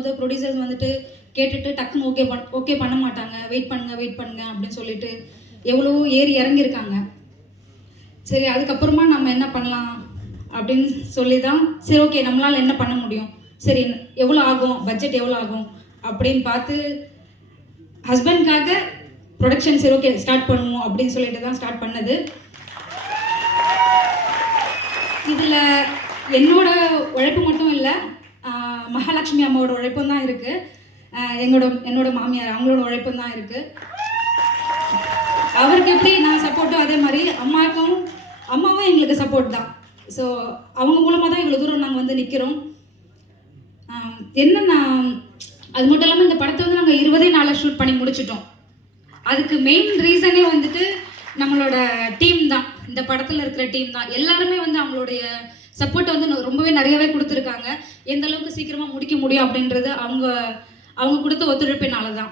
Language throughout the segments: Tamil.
போது ப்ரொடியூசர்ஸ் வந்துட்டு கேட்டுட்டு டக்குன்னு ஓகே பண் ஓகே பண்ண மாட்டாங்க. வெயிட் பண்ணுங்க வெயிட் பண்ணுங்க அப்படின்னு சொல்லிட்டு எவ்வளவோ ஏறி இறங்கியிருக்காங்க. சரி அதுக்கப்புறமா நம்ம என்ன பண்ணலாம் அப்படின்னு சொல்லி தான் சரி ஓகே நம்மளால் என்ன பண்ண முடியும்? சரி எவ்வளோ ஆகும்? பட்ஜெட் எவ்வளோ ஆகும்? அப்படின்னு பார்த்து ஹஸ்பண்ட்காக ப்ரொடக்ஷன் சரி ஓகே ஸ்டார்ட் பண்ணுவோம் அப்படின்னு சொல்லிட்டு தான் ஸ்டார்ட் பண்ணது. இதில் என்னோட உழைப்பு மட்டும் இல்லை மகாலட்சுமி அம்மாவோட உழைப்பும் தான் இருக்குது எங்களோட என்னோட மாமியார் அவங்களோட உழைப்பும் தான் இருக்குது அவருக்கு எப்படி நான் சப்போர்ட்டோ அதே மாதிரி அம்மாவுக்கும் அம்மாவும் எங்களுக்கு சப்போர்ட் தான். ஸோ அவங்க மூலமாக தான் இவ்வளோ தூரம் நாங்கள் வந்து நிற்கிறோம் என்னன்னா அது மட்டும் இல்லாமல் இந்த படத்தை வந்து நாங்கள் இருபதே நாளில் ஷூட் பண்ணி முடிச்சிட்டோம். அதுக்கு மெயின் ரீசனே வந்துட்டு நம்மளோட டீம் தான். இந்த படத்தில் இருக்கிற டீம் தான். எல்லாருமே வந்து அவங்களுடைய சப்போர்ட் வந்து ரொம்பவே நிறையவே கொடுத்துருக்காங்க. எந்த அளவுக்கு சீக்கிரமாக முடிக்க முடியும் அப்படின்றது அவங்க அவங்க கொடுத்த ஒத்துழைப்பினால தான்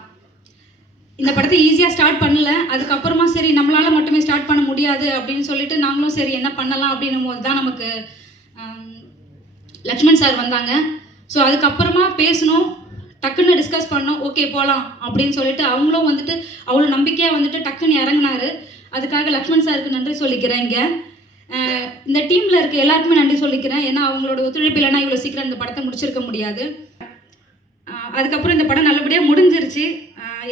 இந்த படத்தை ஈஸியாக ஸ்டார்ட் பண்ணல. அதுக்கப்புறமா சரி நம்மளால் மட்டுமே ஸ்டார்ட் பண்ண முடியாது அப்படின்னு சொல்லிட்டு நாங்களும் சரி என்ன பண்ணலாம் அப்படின்னும் போது தான் நமக்கு லக்ஷ்மண் சார் வந்தாங்க. ஸோ அதுக்கப்புறமா பேசணும் டக்குன்னு டிஸ்கஸ் பண்ணோம். ஓகே போகலாம் அப்படின்னு சொல்லிட்டு அவங்களும் வந்துட்டு அவ்வளோ நம்பிக்கையாக வந்துட்டு டக்குன்னு இறங்குனாரு. அதுக்காக லக்ஷ்மண் சாருக்கு நன்றி சொல்லிக்கிறேன் இங்கே. இந்த டீமில் இருக்க எல்லாருக்குமே நன்றி சொல்லிக்கிறேன். ஏன்னா அவங்களோட ஒத்துழைப்பு இல்லைன்னா இவ்வளோ சீக்கிரம் இந்த படத்தை முடிச்சிருக்க முடியாது. அதுக்கப்புறம் இந்த படம் நல்லபடியாக முடிஞ்சிருச்சு.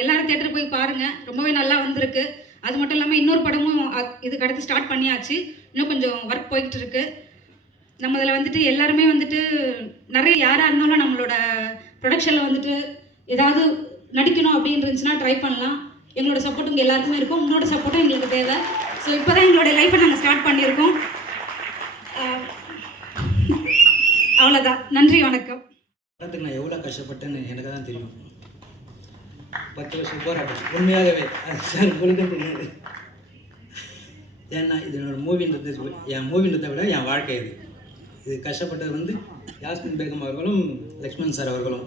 எல்லாரும் தேட்டர் போய் பாருங்கள் ரொம்பவே நல்லா வந்திருக்கு. அது மட்டும் இல்லாமல் இன்னொரு படமும் இதுக்கு அடுத்து ஸ்டார்ட் பண்ணியாச்சு. இன்னும் கொஞ்சம் ஒர்க் போய்கிட்டு இருக்கு. நம்ம இதில் வந்துட்டு எல்லாருமே வந்துட்டு நிறைய யாராக இருந்தாலும் நம்மளோட ப்ரொடக்ஷனில் வந்துட்டு ஏதாவது நடிக்கணும் அப்படின்னு இருந்துச்சுன்னா ட்ரை பண்ணலாம். எங்களோட சப்போர்ட் உங்கள் எல்லாருக்குமே இருக்கும். உங்களோட சப்போர்ட்டும் எங்களுக்கு தேவை. ஸோ இப்போ தான் எங்களோட லைஃப்பை நாங்கள் ஸ்டார்ட் பண்ணியிருக்கோம். அவ்வளோதான் நன்றி வணக்கம். படத்துக்கு நான் எவ்வளோ கஷ்டப்பட்டேன்னு எனக்கு தான் தெரியும். பத்து வருஷம் போராட்டம். உண்மையாகவே. அது சார் உங்களுக்கும் தெரியாது. ஏன்னா இது என்னோடய மூவின்றது என் மூவின்றதை விட என் வாழ்க்கை இது. இது கஷ்டப்பட்டது வந்து யாஸ்மின் பேகம் அவர்களும் லக்ஷ்மண் சார் அவர்களும்.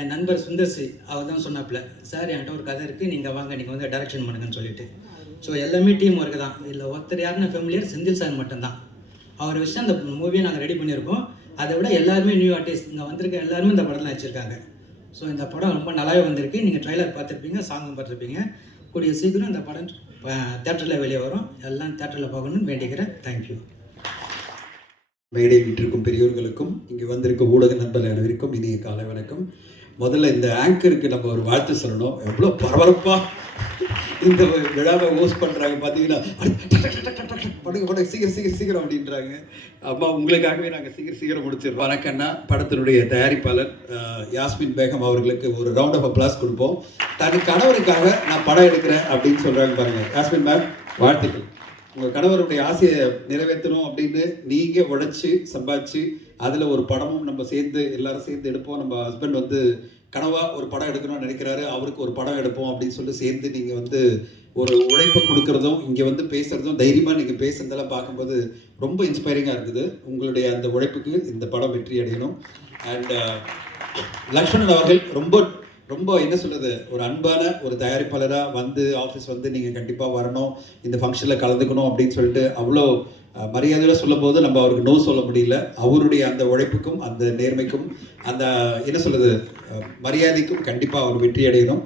என் நண்பர் சுந்தர் சி அவர் தான் சொன்னாப்புல சார் என்கிட்ட ஒரு கதை இருக்குது நீங்கள் வாங்க நீங்கள் வந்து டைரக்ஷன் பண்ணுங்கன்னு சொல்லிட்டு. ஸோ எல்லாமே டீம் ஒர்க்கு தான். இல்லை ஒருத்தர் யாருன்னா ஃபெமிலியர் செந்தில் சார் மட்டும்தான். அவர் வச்சு அந்த மூவியை நாங்கள் ரெடி பண்ணியிருக்கோம். அதை விட எல்லாருமே நியூ ஆர்டிஸ்ட் இங்கே வந்திருக்க எல்லாருமே இந்த படத்தில் வச்சுருக்காங்க ஸோ இந்த படம் ரொம்ப நல்லாவே வந்திருக்கு. நீங்கள் ட்ரைலர் பார்த்துருப்பீங்க சாங்கும் பார்த்துருப்பீங்க. கூடிய சீக்கிரம் இந்த படம் தேட்டரில் வெளியே வரும். எல்லாம் தேட்டரில் பார்க்கணும்னு வேண்டிக்கிறேன். தேங்க்யூ மேடை வீட்டிற்கும் பெரியோர்களுக்கும் இங்கே வந்திருக்க ஊடக நண்பர்கள் அனைவருக்கும் இனிய காலை வணக்கம். முதல்ல இந்த ஆங்கருக்கு நம்ம ஒரு வாழ்த்து சொல்லணும். எவ்வளோ பரபரப்பாக இந்த விழாவை ஹோஸ்ட் பண்ணுறாங்க பார்த்தீங்கன்னா படுங்க சீக்கிரம் சீக்கிரம் சீக்கிரம் அப்படின்றாங்க. அம்மா உங்களுக்காகவே நாங்கள் சீக்கிரம் சீக்கிரம் முடிச்சிருவோம் வணக்கம்னா படத்தினுடைய தயாரிப்பாளர் யாஸ்மின் பேகம் அவர்களுக்கு ஒரு ரவுண்ட் ஆஃப் அப்ளாஸ் கொடுப்போம். தன் கணவருக்காக நான் படம் எடுக்கிறேன் அப்படின்னு சொல்கிறாங்க பாருங்கள் யாஸ்மின் மேம் வாழ்த்துக்கள். உங்க கணவருடைய ஆசையை நிறைவேற்றணும் அப்படின்னு நீங்க உழைச்சி சம்பாதிச்சு அதுல ஒரு படமும் நம்ம சேர்ந்து எல்லாரும் சேர்ந்து எடுப்போம். நம்ம ஹஸ்பண்ட் வந்து கனவா ஒரு படம் எடுக்கணும்னு நினைக்கிறாரு அவருக்கு ஒரு படம் எடுப்போம் அப்படின்னு சொல்லி சேர்ந்து நீங்க வந்து ஒரு உழைப்பை கொடுக்கறதும் இங்க வந்து பேசுறதும் தைரியமா நீங்க பேசுறதெல்லாம் பார்க்கும்போது ரொம்ப இன்ஸ்பைரிங்கா இருக்குது. உங்களுடைய அந்த உழைப்புக்கு இந்த படம் வெற்றி அடையணும். அண்ட் uh, லக்ஷ்மணன் அவர்கள் ரொம்ப ரொம்ப என்ன சொல்றது ஒரு அன்பான ஒரு தயாரிப்பாளராக வந்து ஆஃபீஸ் வந்து நீங்கள் கண்டிப்பாக வரணும் இந்த ஃபங்க்ஷனில் கலந்துக்கணும் அப்படின்னு சொல்லிட்டு அவ்வளோ மரியாதையில் சொல்லும் போது நம்ம அவருக்கு நோ சொல்ல முடியல. அவருடைய அந்த உழைப்புக்கும் அந்த நேர்மைக்கும் அந்த என்ன சொல்றது மரியாதைக்கும் கண்டிப்பாக அவர் வெற்றி அடையணும்.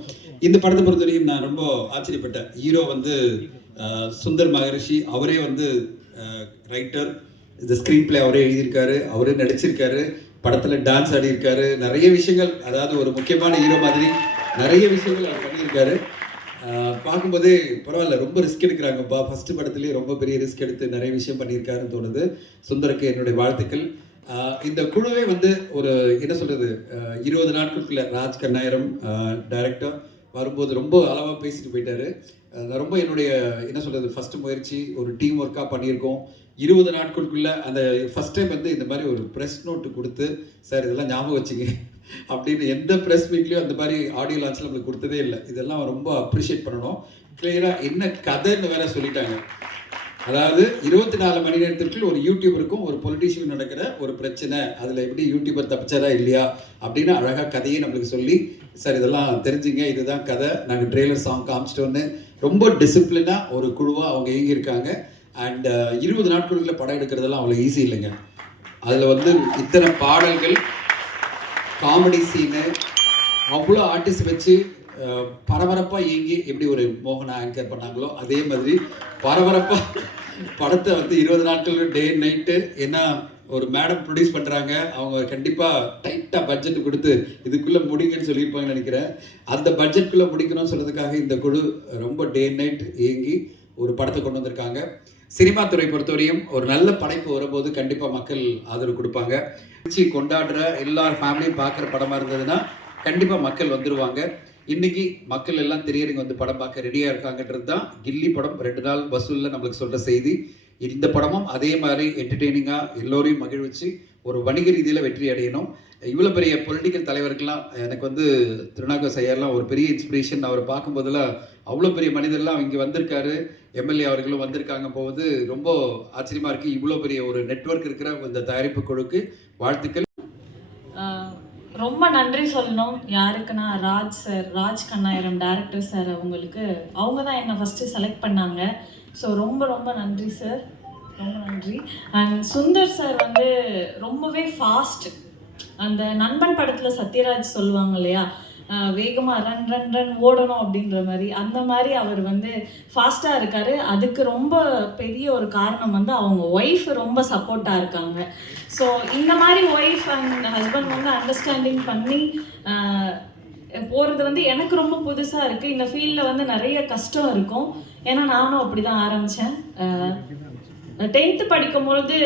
இந்த படத்தை பொறுத்த வரைக்கும் நான் ரொம்ப ஆச்சரியப்பட்டேன். ஹீரோ வந்து சுந்தர் மகரிஷி அவரே வந்து ரைட்டர் இந்த ஸ்க்ரீன் பிளே அவரே எழுதியிருக்காரு அவரே நடிச்சிருக்காரு. படத்தில் டான்ஸ் ஆடியிருக்காரு. நிறைய விஷயங்கள் அதாவது ஒரு முக்கியமான ஹீரோ மாதிரி நிறைய விஷயங்கள் அவர் பண்ணியிருக்காரு. பார்க்கும்போதே பரவாயில்ல ரொம்ப ரிஸ்க் எடுக்கிறாங்கப்பா ஃபர்ஸ்ட் படத்துலேயே ரொம்ப பெரிய ரிஸ்க் எடுத்து நிறைய விஷயம் பண்ணியிருக்காருன்னு தோணுது. சுந்தருக்கு என்னுடைய வாழ்த்துக்கள். இந்த குழுவே வந்து ஒரு என்ன சொல்கிறது இருபது நாட்களுக்குள்ள ராஜ் கண்ணாயிரம் டைரக்டர் வரும்போது ரொம்ப அளவாக பேசிட்டு போயிட்டாரு. ரொம்ப என்னுடைய என்ன சொல்கிறது ஃபஸ்ட்டு முயற்சி ஒரு டீம் ஒர்க்காக பண்ணியிருக்கோம். இருபது நாட்களுக்குள்ள அந்த ஃபர்ஸ்ட் டைம் வந்து இந்த மாதிரி ஒரு ப்ரெஸ் நோட்டு கொடுத்து சார் இதெல்லாம் ஞாபகம் வச்சுங்க. அப்படின்னு எந்த ப்ரெஸ் மீட்லேயும் அந்த மாதிரி ஆடியோ லான்ச்சில் நம்மளுக்கு கொடுத்ததே இல்லை. இதெல்லாம் ரொம்ப அப்ரிஷியேட் பண்ணணும். கிளியராக என்ன கதைன்னு வேற சொல்லிட்டாங்க. அதாவது இருபத்தி நாலு மணி நேரத்திற்குள் ஒரு யூடியூபருக்கும் ஒரு பொலிட்டீஷியன் நடக்கிற ஒரு பிரச்சனை. அதில் எப்படி யூடியூபர் தப்பிச்சாரா இல்லையா? அப்படின்னு அழகாக கதையை நம்மளுக்கு சொல்லி சார் இதெல்லாம் தெரிஞ்சுங்க. இதுதான் கதை. நாங்கள் ட்ரெய்லர் சாங் காமிச்சிட்டோன்னு ரொம்ப டிசிப்ளினாக ஒரு குழுவாக அவங்க இயங்கியிருக்காங்க. அண்ட் uh, இருபது நாட்களுக்குள்ள படம் எடுக்கிறதெல்லாம் அவ்வளோ ஈஸி இல்லைங்க. அதில் வந்து இத்தனை பாடல்கள் காமெடி சீனு அவ்வளோ ஆர்டிஸ்ட் வச்சு பரபரப்பாக இயங்கி எப்படி ஒரு மோகனா ஆங்கர் பண்ணாங்களோ அதே மாதிரி பரபரப்பாக படத்தை வந்து இருபது நாட்கள் டே நைட்டு ஏன்னா ஒரு மேடம் ப்ரொடியூஸ் பண்ணுறாங்க அவங்க கண்டிப்பாக டைட்டாக பட்ஜெட் கொடுத்து இதுக்குள்ளே முடிங்கன்னு சொல்லியிருப்பாங்கன்னு நினைக்கிறேன். அந்த பட்ஜெட்குள்ளே முடிக்கணும்னு சொல்கிறதுக்காக இந்த குழு ரொம்ப டே நைட் இயங்கி ஒரு படத்தை கொண்டு வந்திருக்காங்க. சினிமா துறை பொறுத்தவரையும் ஒரு நல்ல படைப்பு வரும்போது கண்டிப்பாக மக்கள் ஆதரவு கொடுப்பாங்க. வச்சு கொண்டாடுற எல்லார் ஃபேமிலியும் பார்க்குற படமாக இருந்ததுன்னா கண்டிப்பாக மக்கள் வந்துடுவாங்க இன்னைக்கு மக்கள் எல்லாம் திரையரங்கு வந்து படம் பார்க்க ரெடியாக இருக்காங்கன்றது தான் கில்லி படம். ரெண்டு நாள் வசூலில் நம்மளுக்கு சொல்கிற செய்தி. இந்த படமும் அதே மாதிரி என்டர்டெய்னிங்காக எல்லோரையும் மகிழ்விச்சு ஒரு வணிக ரீதியில் வெற்றி அடையணும். இவ்வளோ பெரிய பொலிட்டிக்கல் தலைவர்கள்லாம் எனக்கு வந்து திருநாகர் ஐயர்லாம் ஒரு பெரிய இன்ஸ்பிரேஷன் அவரை பார்க்கும்போதெல்லாம் அவ்வளோ பெரிய மனிதர்லாம் இங்கே வந்திருக்காரு. எம்எல்ஏ அவர்களும் வந்திருக்காங்க போது ரொம்ப ஆச்சரியமாக இருக்குது இவ்வளோ பெரிய ஒரு நெட்வொர்க் இருக்கிற இந்த தயாரிப்பு குழுக்கு வாழ்த்துக்கள். ரொம்ப நன்றி சொல்லணும். யாருக்குன்னா Raj sir Raj Kannayiram director sir அவங்களுக்கு. அவங்க தான் என்னை ஃபஸ்ட்டு செலக்ட் பண்ணாங்க. ஸோ ரொம்ப ரொம்ப நன்றி சார் ரொம்ப நன்றி. அண்ட் சுந்தர் சார் வந்து ரொம்பவே ஃபாஸ்ட் அந்த நண்பன் படத்தில் சத்யராஜ் சொல்லுவாங்க இல்லையா? வேகமாக ரன் ரன் ரன் ஓடணும் அப்படின்ற மாதிரி. அந்த மாதிரி அவர் வந்து ஃபாஸ்ட்டாக இருக்கார். அதுக்கு ரொம்ப பெரிய ஒரு காரணம் வந்து அவங்க ஒய்ஃப் ரொம்ப சப்போர்ட்டாக இருக்காங்க. ஸோ இந்த மாதிரி ஒய்ஃப் அண்ட் ஹஸ்பண்ட் வந்து அண்டர்ஸ்டாண்டிங் பண்ணி போகிறது வந்து எனக்கு ரொம்ப புதுசாக இருக்குது இந்த ஃபீல்டில் வந்து நிறைய கஷ்டம் இருக்கும். ஏன்னா நானும் அப்படி தான் ஆரம்பித்தேன் டென்த்து படிக்கும்பொழுது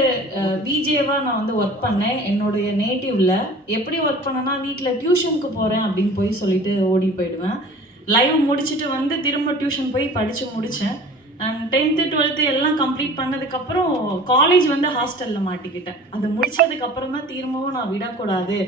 பிஜேவாக நான் வந்து ஒர்க் பண்ணேன். என்னுடைய நேட்டிவ்ல எப்படி ஒர்க் பண்ணேன்னா வீட்டில் டியூஷனுக்கு போகிறேன் அப்படின்னு போய் சொல்லிட்டு ஓடி போயிடுவேன். லைவ் முடிச்சுட்டு வந்து திரும்ப டியூஷன் போய் படித்து முடித்தேன் அண்ட் டென்த்து டுவெல்த்து எல்லாம் கம்ப்ளீட் பண்ணதுக்கப்புறம் காலேஜ் வந்து ஹாஸ்டலில் மாட்டிக்கிட்டேன். அது முடித்ததுக்கப்புறம் தான் திரும்பவும் நான் விடக்கூடாது.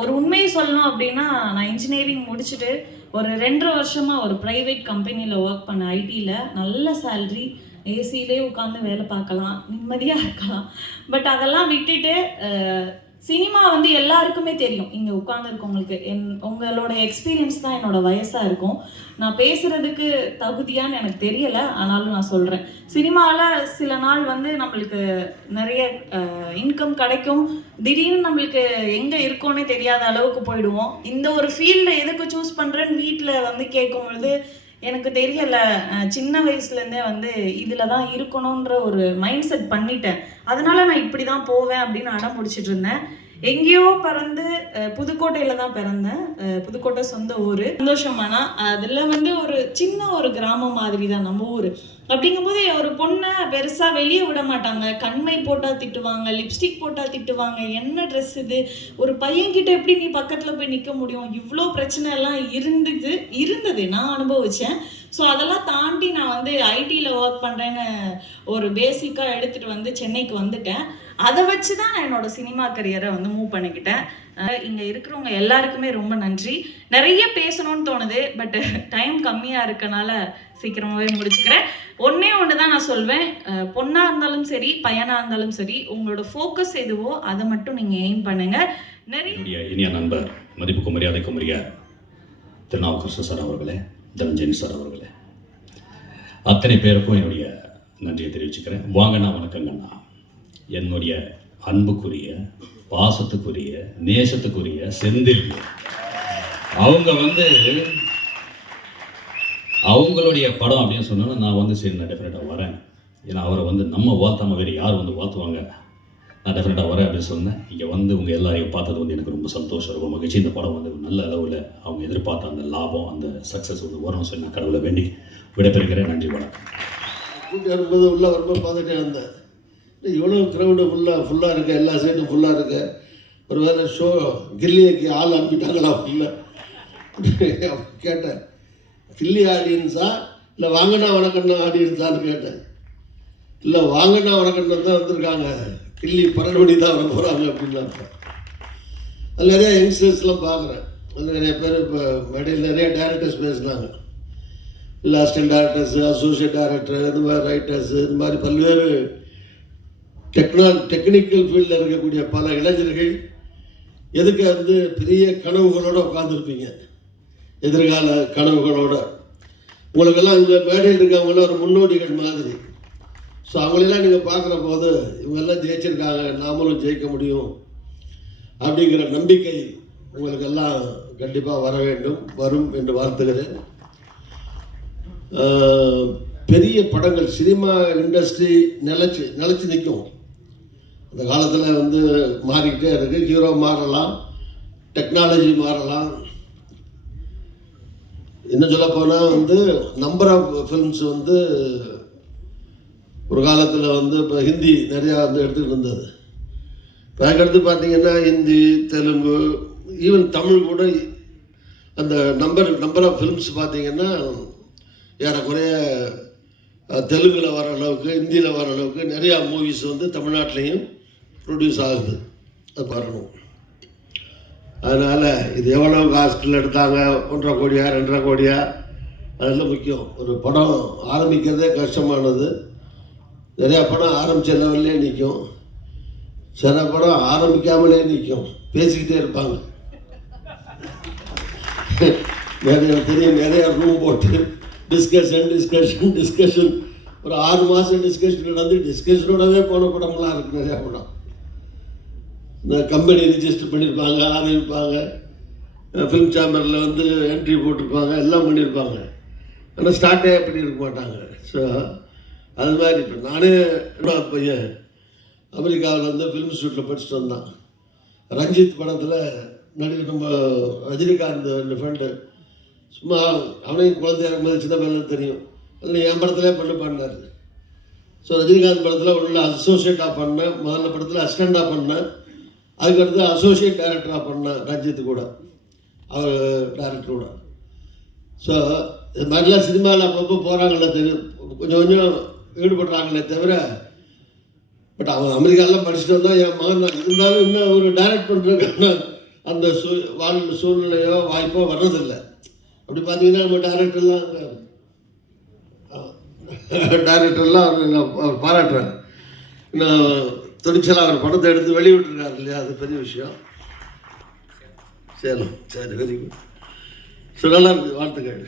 ஒரு உண்மையை சொல்லணும் அப்படின்னா நான் இன்ஜினியரிங் முடிச்சுட்டு ஒரு ரெண்டரை வருஷமாக ஒரு ப்ரைவேட் கம்பெனியில் ஒர்க் பண்ண ஐடியில் நல்ல சேல்ரி ஏசியிலே உட்காந்து வேலை பார்க்கலாம் நிம்மதியாக இருக்கலாம். பட் அதெல்லாம் விட்டுட்டு சினிமா வந்து எல்லாருக்குமே தெரியும். இங்கே உட்காந்துருக்கவங்களுக்கு என் உங்களோட எக்ஸ்பீரியன்ஸ் தான் என்னோட வயசாக இருக்கும். நான் பேசுகிறதுக்கு தகுதியான்னு எனக்கு தெரியலை. ஆனாலும் நான் சொல்கிறேன் சினிமாவில் சில நாள் வந்து நம்மளுக்கு நிறைய இன்கம் கிடைக்கும். திடீர்னு நம்மளுக்கு எங்கே இருக்கோன்னே தெரியாத அளவுக்கு போயிடுவோம். இந்த ஒரு ஃபீல்டை எதுக்கு சூஸ் பண்ணுறேன்னு வீட்டில் வந்து கேட்கும் பொழுது எனக்கு தெரியல சின்ன வயசுலேருந்தே வந்து இதில் தான் இருக்கணுன்ற ஒரு மைண்ட் செட் பண்ணிட்டேன். அதனால நான் இப்படி தான் போவேன் அப்படின்னு அடம் பிடிச்சிட்டு இருந்தேன் எங்கேயோ பிறந்து புதுக்கோட்டையில் புதுக்கோட்டையில தான் பிறந்தேன் புதுக்கோட்டை சொந்த ஊர். சந்தோஷமானா அதில் வந்து ஒரு சின்ன ஒரு கிராமம் மாதிரி தான் நம்ம ஊர். அப்படிங்கும்போது ஒரு பொண்ணை பெருசாக வெளியே விட மாட்டாங்க. கண்மை போட்டால் திட்டுவாங்க லிப்ஸ்டிக் போட்டால் திட்டுவாங்க. என்ன ட்ரெஸ் இது? ஒரு பையன்கிட்ட எப்படி நீ பக்கத்தில் போய் நிற்க முடியும்? இவ்வளோ பிரச்சனை எல்லாம் இருந்தது இருந்தது நான் அனுபவித்தேன் ஸோ அதெல்லாம் தாண்டி நான் வந்து ஐடியில் ஒர்க் பண்ணுறேன்னு ஒரு பேசிக்காக எடுத்துகிட்டு வந்து சென்னைக்கு வந்துட்டேன். அதை வச்சு தான் நான் என்னோட சினிமா கரியரை வந்து மூவ் பண்ணிக்கிட்டேன். இங்கே இருக்கிறவங்க எல்லாருக்குமே ரொம்ப நன்றி. நிறைய பேசணும்னு தோணுது பட் டைம் கம்மியாக இருக்கனால சீக்கிரமாகவே முடிச்சுக்கிறேன். ஒன்றே ஒன்று தான் நான் சொல்வேன். பொண்ணாக இருந்தாலும் சரி பையனாக இருந்தாலும் சரி உங்களோட ஃபோக்கஸ் எதுவோ அதை மட்டும் நீங்கள் எய்ம் பண்ணுங்கள் நிறைய இனிய நண்பர் மதிப்புக்கு மரியாதைக்கு உரிய திருநாவுக்கரசு சார் அவர்களே தனஞ்சயன் சார் அவர்களே. அத்தனை பேருக்கும் என்னுடைய நன்றியை தெரிவிச்சுக்கிறேன். வாங்கண்ணா வணக்கங்கண்ணா என்னுடைய அன்புக்குரிய பாசத்துக்குரிய நேசத்துக்குரிய செந்தில். அவங்க வந்து அவங்களுடைய படம் அப்படின்னு சொன்னா நான் வந்து சரி நான் டெஃபினட்டாக வரேன். ஏன்னா அவரை வந்து நம்ம வாழ்த்தாம வேறு யார் வந்து வாழ்த்துவாங்க? நான் டெஃபினட்டாக வரேன் அப்படின்னு சொன்னேன். இங்கே வந்து உங்கள் எல்லாரையும் பார்த்தது வந்து எனக்கு ரொம்ப சந்தோஷம் ரொம்ப மகிழ்ச்சி. இந்த படம் வந்து நல்ல அளவில் அவங்க எதிர்பார்த்த அந்த லாபம் அந்த சக்ஸஸ் வந்து வரணும்னு சொல்லி நான் கடவுளை வேண்டி விடைபெறுகிறேன். நன்றி வணக்கம். கூட்டி வரும்போது உள்ளே வரும்போது பார்த்துட்டே வந்தேன். இவ்வளோ க்ரௌடு ஃபுல்லாக ஃபுல்லாக இருக்குது எல்லா சைடும் ஃபுல்லாக இருக்குது ஒரு வேளை ஷோ கில்லியக்கு ஆள் அனுப்பிட்டாங்களா? ஃபுல்லாக கேட்டேன். தில்லி ஆடியன்ஸா இல்லை வாங்கண்ணா வணக்கண்ணா ஆடியன்ஸான்னு கேட்டேன். இல்லை வாங்கண்ணா வணக்கண்ணா தான் வந்திருக்காங்க. தில்லி பரல்வடி தான் வர போகிறாங்க அப்படின்னாங்க. அதில் நிறைய யங்ஸ்டர்ஸ்லாம் பார்க்குறேன். அதில் நிறைய பேர் இப்போ மேடையில் நிறைய டேரக்டர்ஸ் பேசுனாங்க. இல்லை அசிஸ்டன்ட் டேரக்டர்ஸு அசோசியேட் டேரக்டர் இந்த மாதிரி ரைட்டர்ஸு இந்த மாதிரி பல்வேறு டெக்னா டெக்னிக்கல் ஃபீல்டில் இருக்கக்கூடிய பல இளைஞர்கள் எதுக்கு வந்து பெரிய கனவுகளோடு உட்காந்துருப்பீங்க எதிர்கால கனவுகளோட. உங்களுக்கெல்லாம் இந்த மேடையில் இருக்கவங்களாம் ஒரு முன்னோடிகள் மாதிரி. ஸோ அவங்களெல்லாம் நீங்கள் பார்க்குற போது இவங்கெல்லாம் ஜெயிச்சிருக்காங்க நாமளும் ஜெயிக்க முடியும் அப்படிங்கிற நம்பிக்கை உங்களுக்கெல்லாம் கண்டிப்பாக வர வேண்டும் வரும் என்று வாழ்த்துகிறேன். பெரிய படங்கள் சினிமா இண்டஸ்ட்ரி நிலச்சி நிலச்சி நிற்கும். அந்த காலத்தில் வந்து மாறிக்கிட்டே இருக்குது ஹீரோ மாறலாம் டெக்னாலஜி மாறலாம் இன்னும் சொல்ல போனால் வந்து நம்பர் ஆஃப் ஃபிலிம்ஸ் வந்து ஒரு காலத்தில் வந்து இப்போ ஹிந்தி நிறையா வந்து எடுத்துகிட்டு இருந்தது இப்போ அதுக்கடுத்து பார்த்தீங்கன்னா ஹிந்தி தெலுங்கு ஈவன் தமிழ் கூட அந்த நம்பர் நம்பர் ஆஃப் ஃபிலிம்ஸ் பார்த்தீங்கன்னா ஏறக்குறைய தெலுங்கில் வர அளவுக்கு ஹிந்தியில் வர அளவுக்கு நிறையா மூவிஸ் வந்து தமிழ்நாட்டிலையும் ப்ரொடியூஸ் ஆகுது. அது வரணும் அதனால் இது எவ்வளோ காஸ்ட்டில் எடுத்தாங்க? ஒன்றரை கோடியா ரெண்டரை கோடியா? அதெல்லாம் முக்கியம். ஒரு படம் ஆரம்பிக்கிறதே கஷ்டமானது. நிறையா படம் ஆரம்பித்த லெவல்லே நிற்கும். சில படம் ஆரம்பிக்காமலே நிற்கும். பேசிக்கிட்டே இருப்பாங்க. நிறைய தெரியும். நிறைய ரூம் போட்டு டிஸ்கஷன் டிஸ்கஷன் டிஸ்கஷன் ஒரு ஆறு மாதம் டிஸ்கஷன் நடந்து டிஸ்கஷனோடவே போன படம்லாம் இருக்குது நிறையா படம். கம்பெனி ரிஜிஸ்டர் பண்ணியிருப்பாங்க ஆரம்பிப்பாங்க. ஃபிலிம் சேம்பரில் வந்து என்ட்ரி போட்டிருப்பாங்க எல்லாம் பண்ணியிருப்பாங்க ஆனால் ஸ்டார்ட்டே பண்ணியிருக்க மாட்டாங்க. ஸோ அது மாதிரி இப்போ நானே பையன் அமெரிக்காவில் வந்து ஃபிலிம் ஸ்டூட்டில் படிச்சுட்டு வந்தான். ரஞ்சித் படத்தில் நடிகர் நம்ம ரஜினிகாந்த் ரெண்டு ஃப்ரெண்டு சும்மா அவனையும் குழந்தையா இருக்கும்போது சின்ன பையன் தெரியும். அதில் என் படத்துலேயே பண்ணு பண்ணார் ஸோ ரஜினிகாந்த் படத்தில் உள்ள அசோசியேட்டாக பண்ணேன். முதல்ல படத்தில் அசிஸ்டண்ட்டாக பண்ணேன். அதுக்கடுத்து அசோசியேட் டைரக்டராக பண்ணேன் ரஞ்சித் கூட. அவர் டைரக்டரோட ஸோ இது மாதிரிலாம் சினிமாவில் அப்பப்போ போகிறாங்களே தெரியும் கொஞ்சம் கொஞ்சம் ஈடுபடுறாங்களே தவிர பட் அவன் அமெரிக்காலாம் படிச்சுட்டு வந்தால் என் மகன் தான். இருந்தாலும் இன்னும் ஒரு டைரக்ட் பண்ணுறதுக்கான அந்த சூ வாழ் சூழ்நிலையோ வாய்ப்போ வர்றதில்லை. அப்படி பார்த்தீங்கன்னா நம்ம டேரக்டர்லாம் டேரக்டர்லாம் அவர் நான் அவர் பாராட்டுறேன். நான் துணிச்சலாக அவர் படத்தை எடுத்து வெளியிட்டிருக்காரு இல்லையா? அது பெரிய விஷயம். சேலம். சரி வெரி குட் ஸோ நல்லா இருக்குது. வாழ்த்துக்கள்.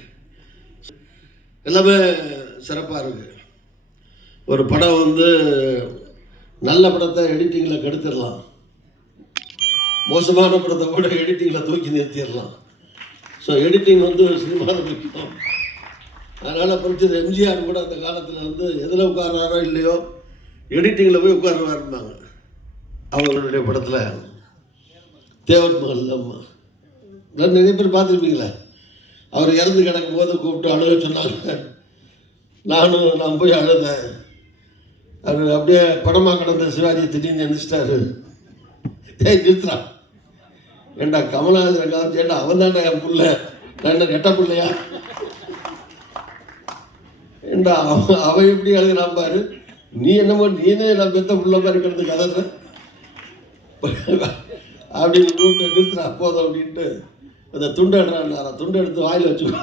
எல்லாமே சிறப்பாக இருக்குது ஒரு படம் வந்து நல்ல படத்தை எடிட்டிங்கில் கெடுத்துடலாம். மோசமான படத்தை கூட எடிட்டிங்கில் தூக்கி நிறுத்திடலாம். ஸோ எடிட்டிங் வந்து சினிமாவில் முக்கியம். அதனால் பிரச்சனை எம்ஜிஆர் கூட அந்த காலத்தில் வந்து எதில் உட்காராரோ இல்லையோ எடிட்டிங்கில் போய் உட்காருவாருந்தாங்க அவங்களுடைய படத்தில் தேவன் மகள் அம்மா. நான் நிறைய பேர் பார்த்துருப்பீங்களா. அவர் இறந்து கிடக்கும் போது கூப்பிட்டு அழுக சொன்னாங்க. நானும் நான் போய் அழுதேன். அவர் அப்படியே படமாக கிடந்த சிவாஜி திடீர்னு நினச்சிட்டாரு ஏய் நிறுத்துறா ஏண்டா கமலஹாசன் காமிச்சு ஏண்டா அவன் தான்டா என் புள்ள? நான் என்ன கெட்ட பிள்ளையா? ஏண்டா அவன் அவன் எப்படி அழுகிறான் பாரு. நீ என்னமோ நீனே நான் பெத்த புள்ள மாதிரி கிடந்து கதற? அப்படின்னு கூப்பிட்டு நிறுத்துறா போதும் அப்படின்ட்டு. அந்த துண்டு எடுறான் துண்டு எடுத்து வாயில் வச்சுக்கோ.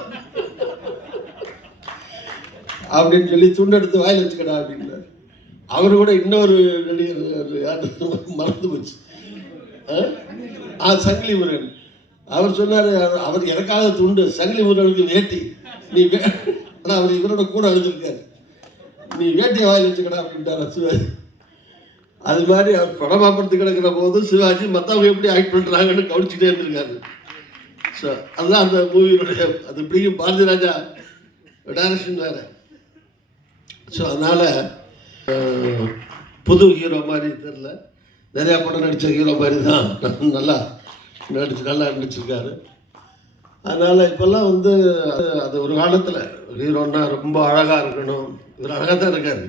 அப்படின்னு சொல்லி துண்டு எடுத்து வாயில் வச்சுக்கடா அப்படின்னு அவர் கூட இன்னொரு நடிகர் மறந்து போச்சு. ஆ? ஆ சங்கிலி முருகன். அவர் சொன்னார் அவர் எனக்காக துண்டு சங்கிலி முருகனுக்கு வேட்டி. நீ ஆனால் அவர் இவரோட கூட அழுதுருக்காரு. நீ வேட்டியை வாயில் வச்சுக்கடா அப்படின்ட்டார் சிவாஜி. அது மாதிரி அவர் படமாக படுத்து கிடக்கிற போது சிவாஜி மற்றவங்க எப்படி ஆக்ட் பண்ணுறாங்கன்னு கவனிச்சுட்டே இருந்திருக்காரு. ஸோ அதுதான் அந்த மூவியினுடைய அது பிடிக்கும் பாரதி ராஜா டைரக்ஷன் வேறு. ஸோ அதனால் புது ஹீரோ மாதிரி தெரில நிறையா படம் நடித்த ஹீரோ மாதிரி தான். நல்லா நடிச்சு நல்லா நடிச்சிருக்காரு. அதனால் இப்போல்லாம் வந்து அது- அது ஒரு காலத்தில் ஹீரோன்னா ரொம்ப அழகாக இருக்கணும். இவர் அழகாக தான் இருக்காரு.